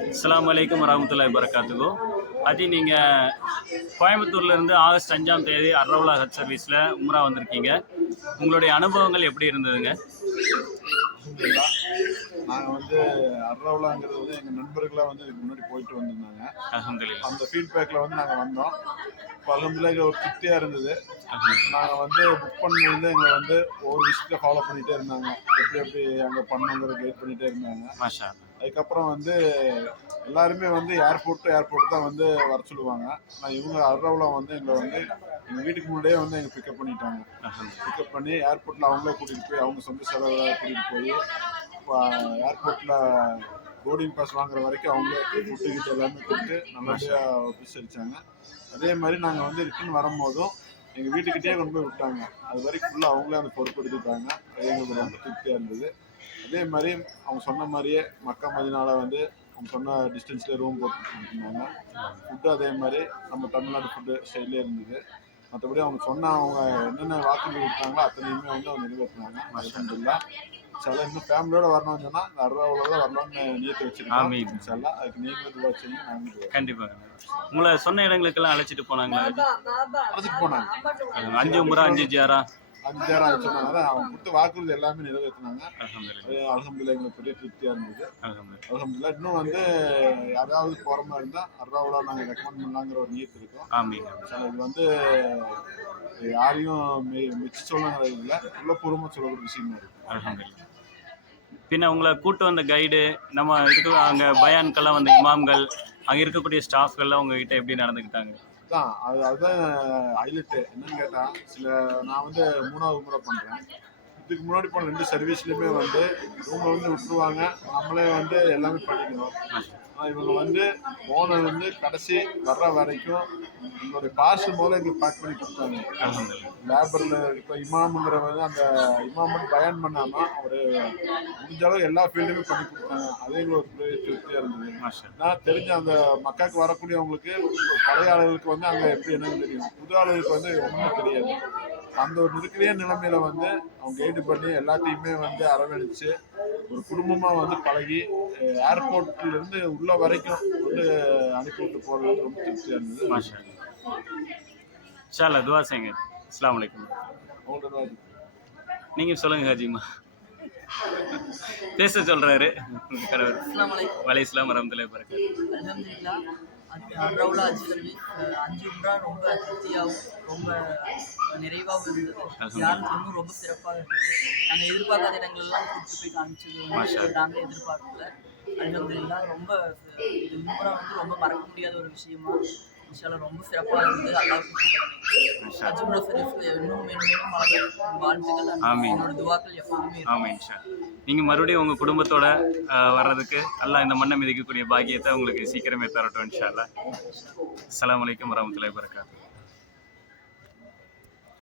அஸ்ஸலாமு அலைக்கும் வரஹ்மத்துல்லாஹி வபரகாத்துஹு. அஜி, நீங்கள் கோயம்புத்தூர்லேருந்து ஆகஸ்ட் 5ஆம் தேதி அர்ரவுலா ஹஜ் சர்வீஸில் உம்ரா வந்திருக்கீங்க. உங்களுடைய அனுபவங்கள் எப்படி இருந்ததுங்க? அல்ஹம்துலில்லாஹ். நாங்கள் வந்து அர்ரவுலாங்கிறது வந்து எங்கள் நண்பர்களாக வந்து இதுக்கு முன்னாடி போயிட்டு வந்திருந்தாங்க. அல்ஹம்துலில்லாஹ். அந்த ஃபீட்பேக்கில் வந்து நாங்கள் வந்தோம். இப்போ அல்ஹம்துலில்லாஹ் ஒரு திருப்தியாக இருந்தது. நாங்கள் வந்து புக் பண்ணி எங்களை வந்து ஒவ்வொரு விஷயத்தை ஃபாலோ பண்ணிகிட்டே இருந்தாங்க. எப்படி எப்படி அங்கே பண்ணணுங்கிறத கைட் பண்ணிகிட்டே இருந்தாங்க. மாஷா அல்லாஹ். அதுக்கப்புறம் வந்து எல்லாருமே வந்து ஏர்போர்ட் தான் வந்து வர சொல்லுவாங்க. ஆனால் இவங்க அர்ரவுலா வந்து எங்களை வந்து எங்கள் வீட்டுக்கு முன்னாடியே வந்து எங்களை பிக்கப் பண்ணிட்டாங்க. பிக்கப் பண்ணி ஏர்போர்ட்டில் அவங்களே கூட்டிகிட்டு போய் அவங்க சொந்த செலவில் கூட்டிகிட்டு போய் இப்போ ஏர்போர்ட்டில் போர்டிங் பாஸ் வாங்குற வரைக்கும் அவங்களே ஃபுட்டு கிட்ட எல்லாமே கொடுத்து நல்லபடியாக விசாரிச்சாங்க. அதே மாதிரி நாங்கள் வந்து ரிட்டர்ன் வரும்போதும் எங்கள் வீட்டுக்கிட்டே கொண்டு போய் விட்டாங்க. அது வரைக்கும் ஃபுல்லாக அவங்களே அந்த பொறுப்பு எடுத்துட்டாங்க. அது எங்களுக்கு ரொம்ப திருப்தியாக இருந்தது. அதே மாதிரி அவங்க சொன்ன மாதிரியே மக்கா மதினால வந்து அவங்க சொன்ன டிஸ்டன்ஸில் ரூம் போட்டு கொடுத்துருந்தாங்க. ஃபுட்டு அதே மாதிரி நம்ம தமிழ்நாடு ஃபுட்டு ஸ்டைலே இருந்தது. மற்றபடி அவங்க சொன்ன அவங்க என்னென்ன வாக்குறுதி கொடுத்தாங்களோ அத்தனையுமே வந்து அவங்க நிறைவேற்றினாங்க. அல்ஹம்துலில்லாஹ். இன்ஷால்லா இன்னும் ஃபேமிலியோட வரணும்னு சொன்னால் இந்த அர்ரவுலா தான் வரணும்னு நியத்து வச்சிருக்கோம். இன்ஷால்லா அதுக்கு நீங்களும் துவா செய்யுங்க. நாங்களும் கண்டிப்பாக. உங்களை சொன்ன இடங்களுக்கெல்லாம் அழைச்சிட்டு போனாங்களா? அழைச்சிட்டு போனாங்க. 5 உம்ரா 5 ஜியாரா. 5 பேர் சொன்னாங்க. அவங்க கொடுத்த வாக்குறுதி எல்லாமே நிறைவேற்றினாங்க. அல்ஹம்துலில்லாஹ். அல்ஹம்துலில்லாஹ் எங்களுக்கு பெரிய திருப்தியாக இருந்தது. அல்ஹம்துலில்லாஹ். அல்ஹம்துலில்லாஹ். இன்னும் வந்து யாராவது போகிற மாதிரி இருந்தால் அர்ரவுலா நாங்கள் ரெக்கமெண்ட் பண்ணலாங்கிற ஒரு நியத்து இருக்கோம். ஆமீன். இது வந்து யாரையும் மிச்சு சொல்லணுங்கிறது இல்லை, உள்ளபூர்வமாக சொல்லக்கூடிய விஷயமா இருக்குது. அல்ஹம்துலில்லாஹ். பின்ன உங்களை கூட்டு வந்த கைடு, நம்ம இருக்க அங்கே பயான்கெல்லாம் வந்த இமாம்கள், அங்கே இருக்கக்கூடிய ஸ்டாஃப்கள்லாம் உங்ககிட்ட எப்படி நடந்துக்கிட்டாங்க? அதுதான் ஹைலைட்டு. என்னன்னு கேட்டால் நான் வந்து 3வது உம்ரா பண்ணுறேன். இதுக்கு முன்னாடி போன 2 சர்வீஸ்லையுமே வந்து இவங்க வந்து விட்டுருவாங்க, நம்மளே வந்து எல்லாமே பண்ணிக்கணும். இவங்க வந்து போனதுலேருந்து கடைசி வர்ற வரைக்கும் எங்களுடைய பார்சல் போல எங்களுக்கு பேக் பண்ணி கொடுத்தாங்க. லேபரில் இப்போ இமாமுங்கிறவங்க அந்த இமாம் வந்து பயன் பண்ணாமல் அவர் முடிஞ்ச அளவு எல்லா ஃபீல்டுமே பண்ணி கொடுத்தாங்க. அதே எங்களுக்கு ஒரு திருப்தியாக இருந்தது. நான் தெரிஞ்ச அந்த மக்காவுக்கு வரக்கூடியவங்களுக்கு பழைய ஆளுகளுக்கு வந்து அங்கே எப்படி என்னன்னு தெரியும், புது ஆளுகளுக்கு வந்து ஒன்றுமே தெரியாது. அந்த ஒரு நெருக்கடியான நிலைமையில வந்து அவங்க கைடு பண்ணி எல்லாத்தையுமே வந்து அரவணைச்சு ஒரு குடும்பமாக வந்து பழகி ஏர்போர்ட்ல இருந்து உள்ள வரைக்கும் வந்து அனுப்பிவிட்டு போகிறது ரொம்ப திருப்தியாக இருந்தது. மாஷா அல்லாஹ். இன்ஷா அல்லாஹ் துஆ செய்யுங்க. அஸ்ஸலாமு அலைக்கும். அவங்களோட நீங்கள் சொல்லுங்கள் ஹாஜிமா. பேச சொல்கிறாரு உங்கள் கணவர். வலைஸ்லாம் வரமத்துல்லாஹி வபரகாத்துஹு. அல்ஹம்துலில்லாஹ். அர்ரவுலா ஹஜ் சர்வீஸ் 5 உம்ரா ரொம்ப திருப்தியாகவும் ரொம்ப நிறைவாகவும் இருந்தது. யாரும் ரொம்ப சிறப்பாக இருந்தது. நாங்கள் எதிர்பார்க்காத இடங்கள்லாம் கூப்பிட்டு போய் காமிச்சது நாங்கள் எதிர்பார்க்கல. அல்ஹம்துலில்லாஹ். ரொம்ப இது உம்ரா வந்து ரொம்ப மறக்க முடியாத ஒரு விஷயமா இன்ஷால்லாஹ் ரொம்ப சிறப்பாக இருந்தது. அல்லாஹ்வுக்கு ஹஜ் உம்ரா சர்வீஸ் இன்னும் மேலும் வாழ்த்துக்கள். என்னோட துவாக்கள் எப்போதுமே இருக்கும். ஆமாம் இன்ஷா. நீங்கள் மறுபடியும் உங்கள் குடும்பத்தோட வர்றதுக்கு அல்லாஹ் இந்த மண்ணை மிதிக்கக்கூடிய பாக்கியத்தை உங்களுக்கு சீக்கிரமே தரட்டும் இன்ஷா அல்லாஹ். அஸ்ஸலாமு அலைக்கும் வரஹ்மத்துல்லாஹி வபரகாத்துஹு.